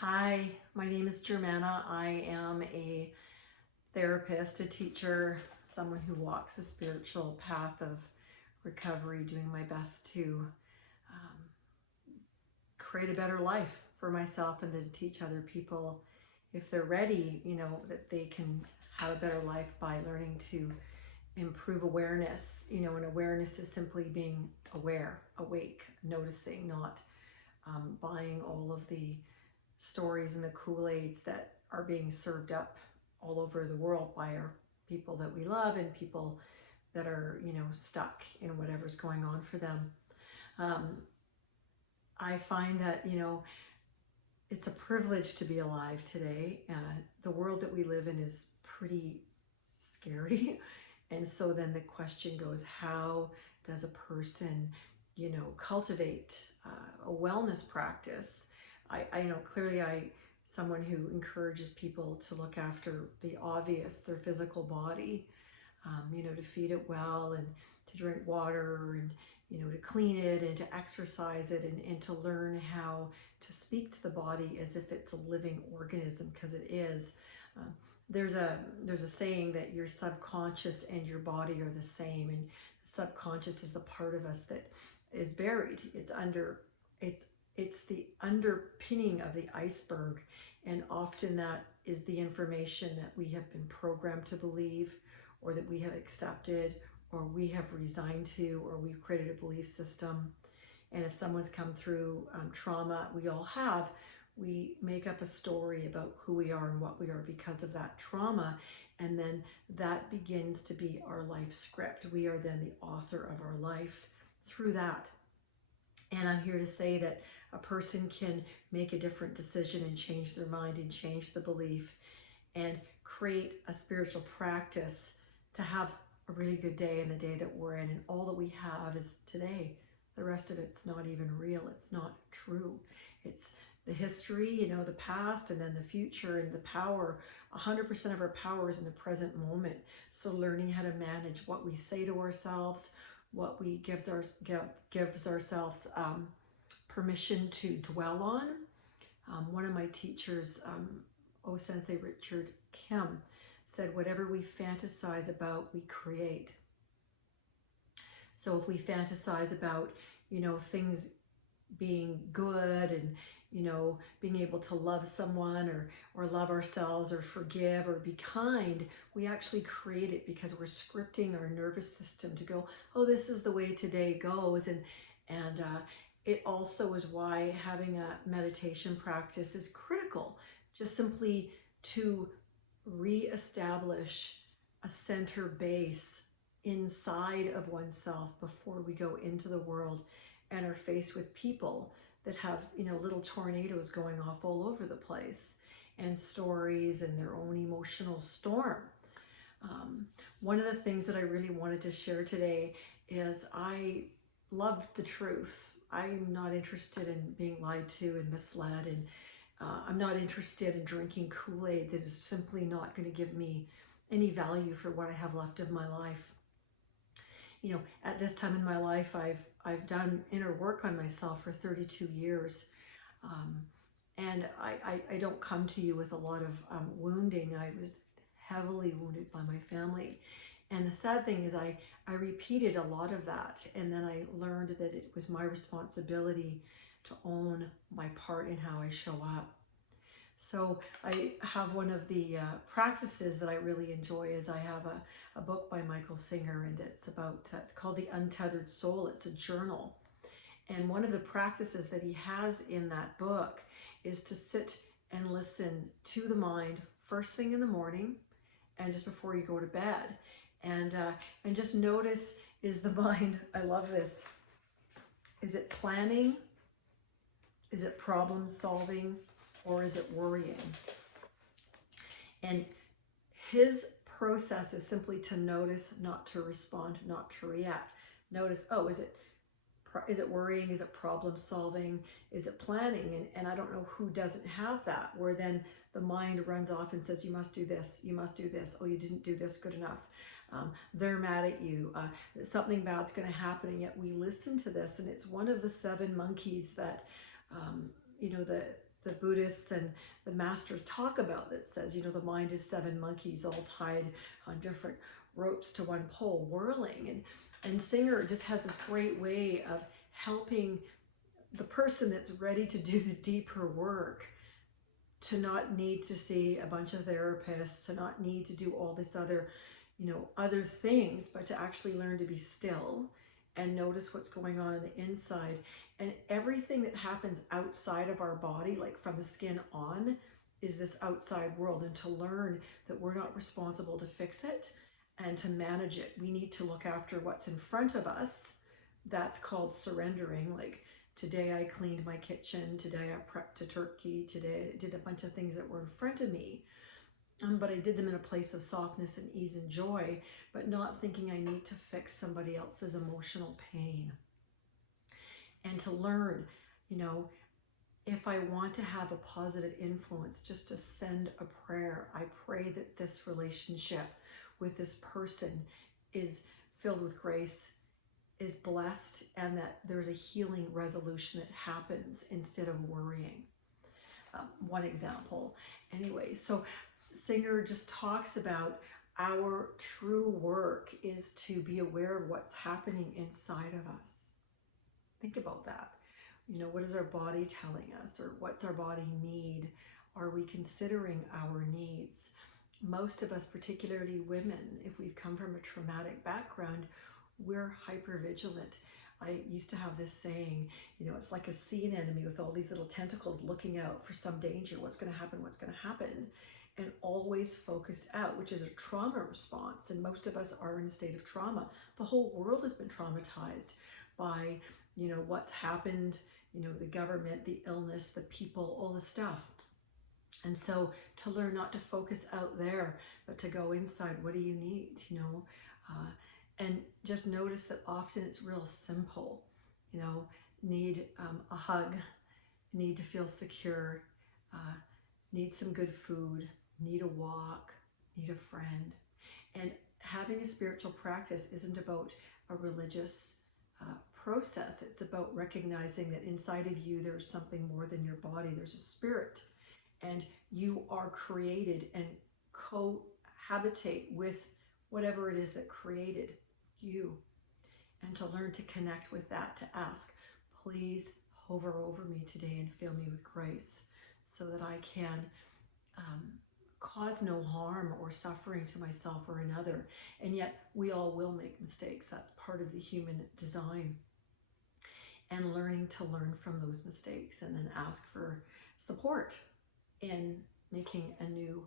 Hi, my name is Germana. I am a therapist, a teacher, someone who walks a spiritual path of recovery, doing my best to create a better life for myself and to teach other people, if they're ready, that they can have a better life by learning to improve awareness. And awareness is simply being aware, awake, noticing, not buying all of the stories and the Kool-Aids that are being served up all over the world by our people that we love and people that are, stuck in whatever's going on for them. I find that, it's a privilege to be alive today. The world that we live in is pretty scary. And so then the question goes, how does a person, cultivate a wellness practice? I know clearly someone who encourages people to look after the obvious, their physical body, to feed it well and to drink water and, to clean it and to exercise it and to learn how to speak to the body as if it's a living organism, because it is. There's a saying that your subconscious and your body are the same, and the subconscious is the part of us that is buried. It's the underpinning of the iceberg, and often that is the information that we have been programmed to believe, or that we have accepted, or we have resigned to, or we've created a belief system. And if someone's come through trauma, we all have, we make up a story about who we are and what we are because of that trauma, and then that begins to be our life script. We are then the author of our life through that. And I'm here to say that a person can make a different decision and change their mind and change the belief and create a spiritual practice to have a really good day in the day that we're in. And all that we have is today. The rest of it's not even real. It's not true. It's the history, the past, and then the future, and the power. 100% of our power is in the present moment. So learning how to manage what we say to ourselves, what we gives ourselves permission to dwell on. One of my teachers, Sensei Richard Kim, said, whatever we fantasize about, we create. So if we fantasize about, things being good and, being able to love someone or love ourselves or forgive or be kind, we actually create it because we're scripting our nervous system to go, oh, this is the way today goes. And it also is why having a meditation practice is critical, just simply to reestablish a center base inside of oneself before we go into the world and are faced with people that have, little tornadoes going off all over the place, and stories and their own emotional storm. One of the things that I really wanted to share today is I love the truth. I'm not interested in being lied to and misled, and I'm not interested in drinking Kool-Aid that is simply not going to give me any value for what I have left of my life. At this time in my life, I've done inner work on myself for 32 years. And I don't come to you with a lot of wounding. I was heavily wounded by my family. And the sad thing is I repeated a lot of that. And then I learned that it was my responsibility to own my part in how I show up. So I have one of the practices that I really enjoy is I have a book by Michael Singer, and it's called The Untethered Soul. It's a journal. And one of the practices that he has in that book is to sit and listen to the mind first thing in the morning and just before you go to bed. And just notice, is the mind, I love this, is it planning? Is it problem solving? Or is it worrying? And his process is simply to notice, not to respond, not to react. Notice, oh, is it worrying? Is it problem solving? Is it planning? And I don't know who doesn't have that, where then the mind runs off and says, you must do this, you must do this. Oh, you didn't do this good enough. They're mad at you. Something bad's going to happen. And yet we listen to this, and it's one of the 7 monkeys that, the Buddhists and the masters talk about, that says, you know, the mind is 7 monkeys all tied on different ropes to one pole, whirling. And Singer just has this great way of helping the person that's ready to do the deeper work to not need to see a bunch of therapists, to not need to do all this other, you know, other things, but to actually learn to be still and notice what's going on the inside. And everything that happens outside of our body, like from the skin on, is this outside world. And to learn that we're not responsible to fix it and to manage it. We need to look after what's in front of us. That's called surrendering. Like, today I cleaned my kitchen, today I prepped a turkey, today I did a bunch of things that were in front of me. But I did them in a place of softness and ease and joy, but not thinking I need to fix somebody else's emotional pain. And to learn, you know, if I want to have a positive influence, just to send a prayer. I pray that this relationship with this person is filled with grace, is blessed, and that there's a healing resolution that happens instead of worrying. One example. Anyway, so Singer just talks about our true work is to be aware of what's happening inside of us. Think about that. You know, what is our body telling us, or what's our body need? Are we considering our needs? Most of us, particularly women, if we've come from a traumatic background, we're hypervigilant. I used to have this saying, you know, it's like a sea anemone with all these little tentacles looking out for some danger. What's going to happen? What's going to happen? And always focused out, which is a trauma response. And most of us are in a state of trauma. The whole world has been traumatized by, you know, what's happened, you know, the government, the illness, the people, all the stuff. And so to learn not to focus out there, but to go inside, what do you need, you know? And just notice that often it's real simple, you know, need a hug, need to feel secure, need some good food, need a walk, need a friend. And having a spiritual practice isn't about a religious process. It's about recognizing that inside of you there's something more than your body. There's a spirit, and you are created and cohabitate with whatever it is that created you. And to learn to connect with that, to ask, please hover over me today and fill me with grace so that I can cause no harm or suffering to myself or another. And yet we all will make mistakes. That's part of the human design. And learning to learn from those mistakes, and then ask for support in making a new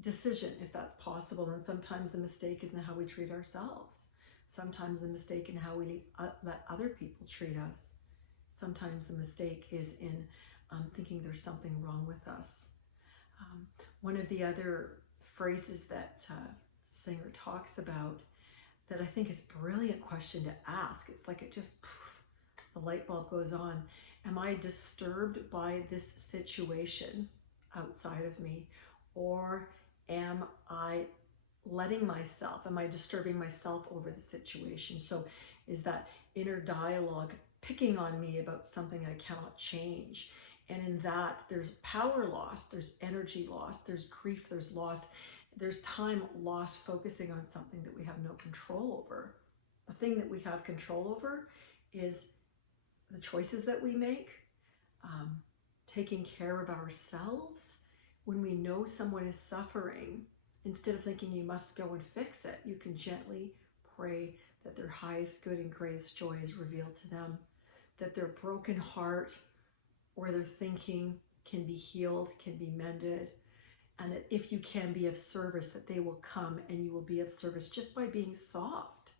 decision, if that's possible. And sometimes the mistake isn't how we treat ourselves. Sometimes the mistake in how we let other people treat us. Sometimes the mistake is in thinking there's something wrong with us. One of the other phrases that Singer talks about that I think is a brilliant question to ask, it's like it just, poof, the light bulb goes on. Am I disturbed by this situation outside of me? Or am I letting myself, am I disturbing myself over the situation? So is that inner dialogue picking on me about something I cannot change? And in that, there's power lost, there's energy lost, there's grief, there's loss, there's time lost focusing on something that we have no control over. The thing that we have control over is the choices that we make, taking care of ourselves. When we know someone is suffering, instead of thinking you must go and fix it, you can gently pray that their highest good and greatest joy is revealed to them, that their broken heart or their thinking can be healed, can be mended, and that if you can be of service, that they will come and you will be of service just by being soft.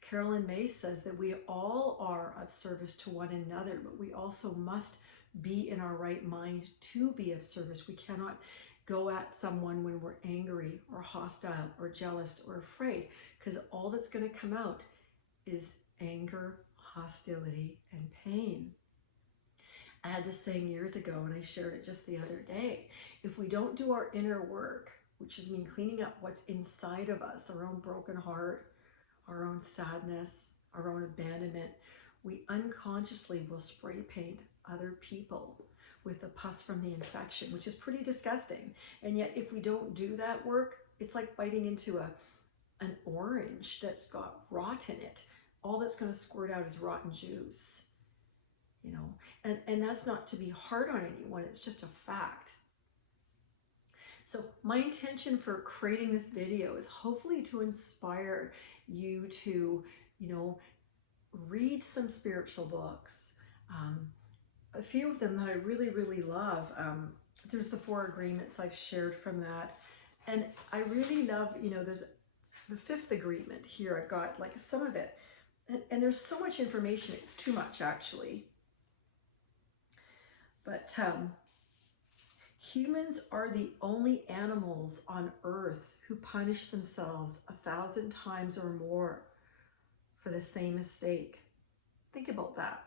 Carolyn May says that we all are of service to one another, but we also must be in our right mind to be of service. We cannot go at someone when we're angry or hostile or jealous or afraid, because all that's going to come out is anger, hostility, and pain. I had this saying years ago, and I shared it just the other day. If we don't do our inner work, which is mean cleaning up what's inside of us, our own broken heart, our own sadness, our own abandonment, we unconsciously will spray paint other people with the pus from the infection, which is pretty disgusting. And yet if we don't do that work, it's like biting into an orange that's got rot in it. All that's going to squirt out is rotten juice, you know, and that's not to be hard on anyone. It's just a fact. So my intention for creating this video is hopefully to inspire you to, you know, read some spiritual books. A few of them that I really, really love. There's the 4 Agreements. I've shared from that. And I really love, you know, there's the 5th agreement here. I've got like some of it. And there's so much information. It's too much, actually. But humans are the only animals on earth who punish themselves 1,000 times or more for the same mistake. Think about that.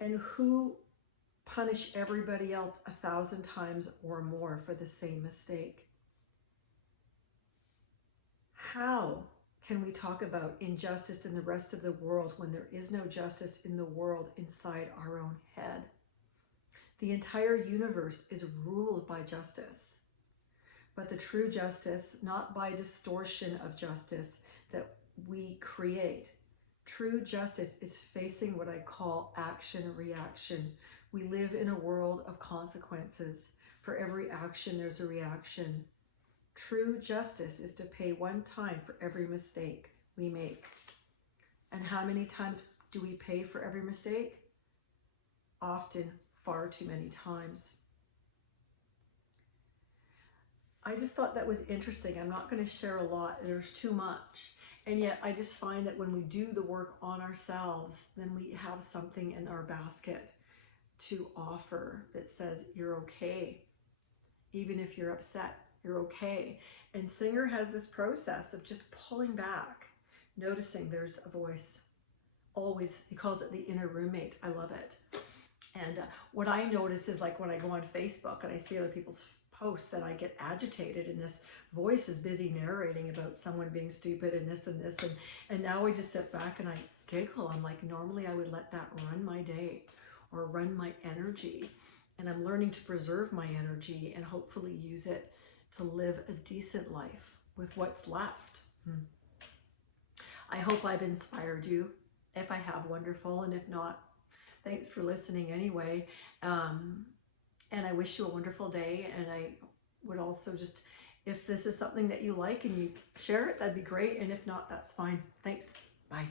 And who punish everybody else 1,000 times or more for the same mistake. How can we talk about injustice in the rest of the world when there is no justice in the world inside our own head? The entire universe is ruled by justice, but the true justice, not by distortion of justice that we create. True justice is facing what I call action-reaction. We live in a world of consequences. For every action, there's a reaction. True justice is to pay one time for every mistake we make. And how many times do we pay for every mistake? Often, far too many times. I just thought that was interesting. I'm not going to share a lot. There's too much. And yet I just find that when we do the work on ourselves, then we have something in our basket to offer that says you're okay. Even if you're upset, you're okay. And Singer has this process of just pulling back, noticing there's a voice. Always, he calls it the inner roommate. I love it. And what I notice is, like, when I go on Facebook and I see other people's posts, that I get agitated and this voice is busy narrating about someone being stupid and this and this. And now I just sit back and I giggle. I'm like, normally I would let that run my day or run my energy. And I'm learning to preserve my energy and hopefully use it to live a decent life with what's left. I hope I've inspired you. If I have, wonderful. And if not, thanks for listening anyway. And I wish you a wonderful day. And I would also just, if this is something that you like and you share it, that'd be great. And if not, that's fine. Thanks. Bye.